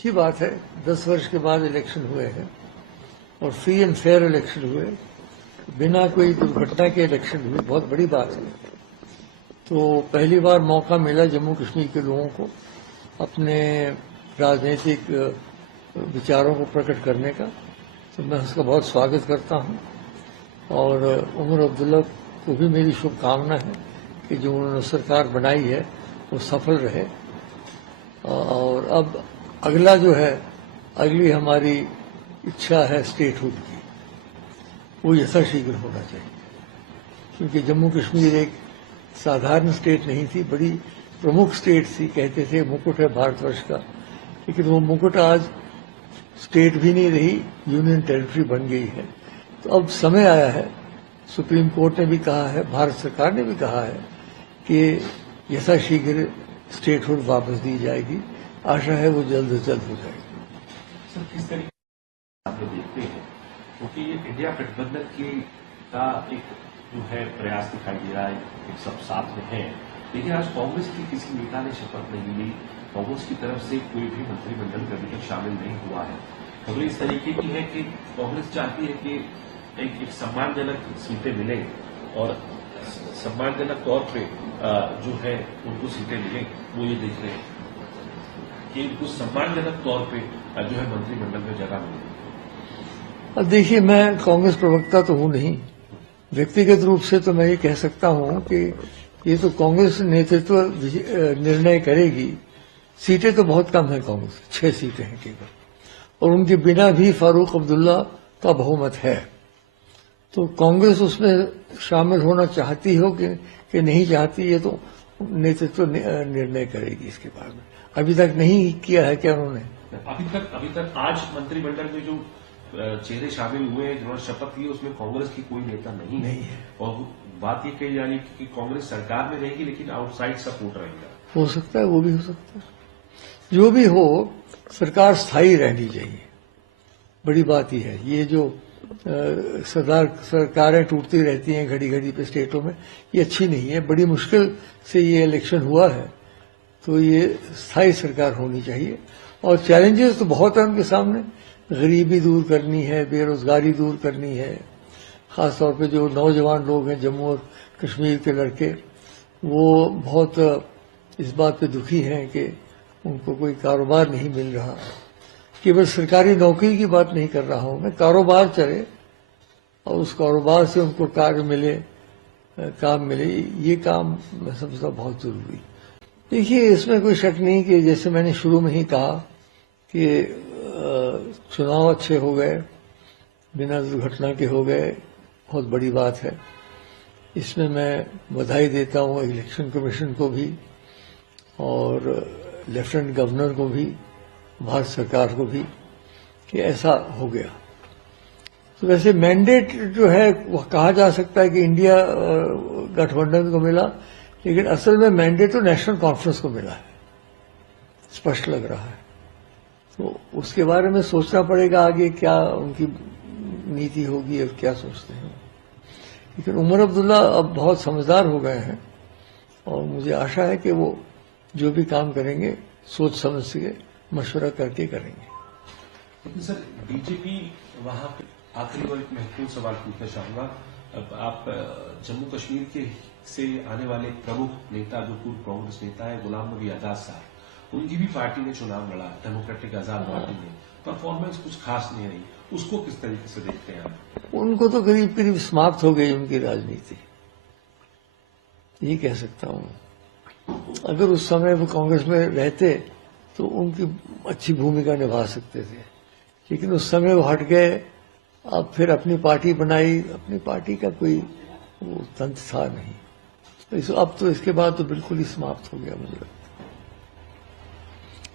अच्छी बात है, 10 वर्ष के बाद इलेक्शन हुए हैं और फ्री एंड फेयर इलेक्शन हुए, बिना कोई दुर्घटना के इलेक्शन हुए, बहुत बड़ी बात है। तो पहली बार मौका मिला जम्मू कश्मीर के लोगों को अपने राजनीतिक विचारों को प्रकट करने का, तो मैं उसका बहुत स्वागत करता हूं। और उमर अब्दुल्ला को भी मेरी शुभकामना है कि जो उन्होंने सरकार बनाई है वो सफल रहे। और अब अगला जो है, अगली हमारी इच्छा है स्टेटहुड की, वो यथाशीघ्र होना चाहिए, क्योंकि जम्मू कश्मीर एक साधारण स्टेट नहीं थी, बड़ी प्रमुख स्टेट थी। कहते थे मुकुट है भारतवर्ष का, लेकिन वो मुकुट आज स्टेट भी नहीं रही, यूनियन टेरिटरी बन गई है। तो अब समय आया है, सुप्रीम कोर्ट ने भी कहा है, भारत सरकार ने भी कहा है कि यथाशीघ्र स्टेटहुड वापस दी जाएगी। आशा है वो जल्द से जल्द हो जाएगी। सर, किस तरीके आप देखते हैं, क्योंकि ये इंडिया गठबंधन का एक जो है प्रयास दिखाई दे रहा है, एक सब साथ में है, लेकिन आज कांग्रेस की किसी नेता ने शपथ नहीं ली, कांग्रेस की तरफ से कोई भी मंत्रिमंडल में अभी तक शामिल नहीं हुआ है। खबरें इस तरीके की है कि कांग्रेस चाहती है कि एक सम्मानजनक सीटें मिले और सम्मानजनक तौर पे जो है उनको सीटें मिले, वो ये देख रहे हैं कि उनको सम्मानजनक तौर पे जो है मंत्रिमंडल में जगह मिले। अब देखिए, मैं कांग्रेस प्रवक्ता तो हूं नहीं, व्यक्तिगत रूप से तो मैं ये कह सकता हूं कि ये तो कांग्रेस नेतृत्व निर्णय करेगी। सीटें तो बहुत कम है कांग्रेस, 6 सीटें हैं केवल, और उनके बिना भी फारूक अब्दुल्ला का बहुमत है। तो कांग्रेस उसमें शामिल होना चाहती हो कि नहीं चाहती, ये तो नेतृत्व निर्णय करेगी इसके बारे में। अभी तक नहीं किया है क्या उन्होंने? अभी तक आज मंत्रिमंडल में जो चेहरे शामिल हुए हैं जिन्होंने शपथ ली, उसमें कांग्रेस की कोई नेता नहीं है। और बात ये कही जा रही है कि कांग्रेस सरकार में रहेगी लेकिन आउटसाइड सपोर्ट रहेगा। हो सकता है, वो भी हो सकता है। जो भी हो, सरकार स्थायी रहनी चाहिए, बड़ी बात ही है। ये जो सरकारें टूटती रहती हैं घड़ी घड़ी पे स्टेटों में, ये अच्छी नहीं है। बड़ी मुश्किल से ये इलेक्शन हुआ है, तो ये स्थायी सरकार होनी चाहिए। और चैलेंजेस तो बहुत है उनके सामने, गरीबी दूर करनी है, बेरोजगारी दूर करनी है। खासतौर पे जो नौजवान लोग हैं जम्मू और कश्मीर के लड़के, वो बहुत इस बात पे दुखी हैं कि उनको कोई कारोबार नहीं मिल रहा। केवल सरकारी नौकरी की बात नहीं कर रहा हूं मैं, कारोबार चले और उस कारोबार से उनको कार्य मिले, काम मिले, ये काम मैं समझता बहुत जरूरी। देखिए, इसमें कोई शक नहीं कि जैसे मैंने शुरू में ही कहा कि चुनाव अच्छे हो गए, बिना दुर्घटना के हो गए, बहुत बड़ी बात है। इसमें मैं बधाई देता हूं इलेक्शन कमीशन को भी और लेफ्टिनेंट गवर्नर को भी, भारत सरकार को भी, कि ऐसा हो गया। तो वैसे मैंडेट जो है वह कहा जा सकता है कि इंडिया गठबंधन को मिला, लेकिन असल में मैंडेट तो नेशनल कॉन्फ्रेंस को मिला है, स्पष्ट लग रहा है। तो उसके बारे में सोचना पड़ेगा आगे क्या उनकी नीति होगी और क्या सोचते हैं। लेकिन उमर अब्दुल्ला अब बहुत समझदार हो गए हैं और मुझे आशा है कि वो जो भी काम करेंगे सोच समझ के मशवरा करके करेंगे। लेकिन सर, बीजेपी वहां पे आखिरी और एक महत्वपूर्ण सवाल पूछना चाहूंगा। अब आप जम्मू कश्मीर के से आने वाले प्रमुख नेता जो पूर्व कांग्रेस नेता है गुलाम नबी आजाद साहब, उनकी भी पार्टी ने चुनाव लड़ा, डेमोक्रेटिक आजाद पार्टी ने, परफॉर्मेंस कुछ खास नहीं रही, उसको किस तरीके से देखते हैं आप? उनको तो करीब करीब समाप्त हो गई उनकी राजनीति, ये कह सकता हूं। अगर उस समय वो कांग्रेस में रहते तो उनकी अच्छी भूमिका निभा सकते थे, लेकिन उस समय वो हट गए। अब फिर अपनी पार्टी बनाई, अपनी पार्टी का कोई वो तंत्र था नहीं। अब तो इसके बाद तो बिल्कुल ही समाप्त हो गया मुझे लगता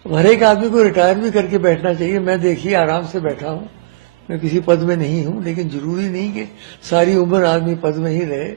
है। हर एक आदमी को रिटायर भी करके बैठना चाहिए। मैं देखिए आराम से बैठा हूं, मैं किसी पद में नहीं हूं, लेकिन जरूरी नहीं कि सारी उम्र आदमी पद में ही रहे।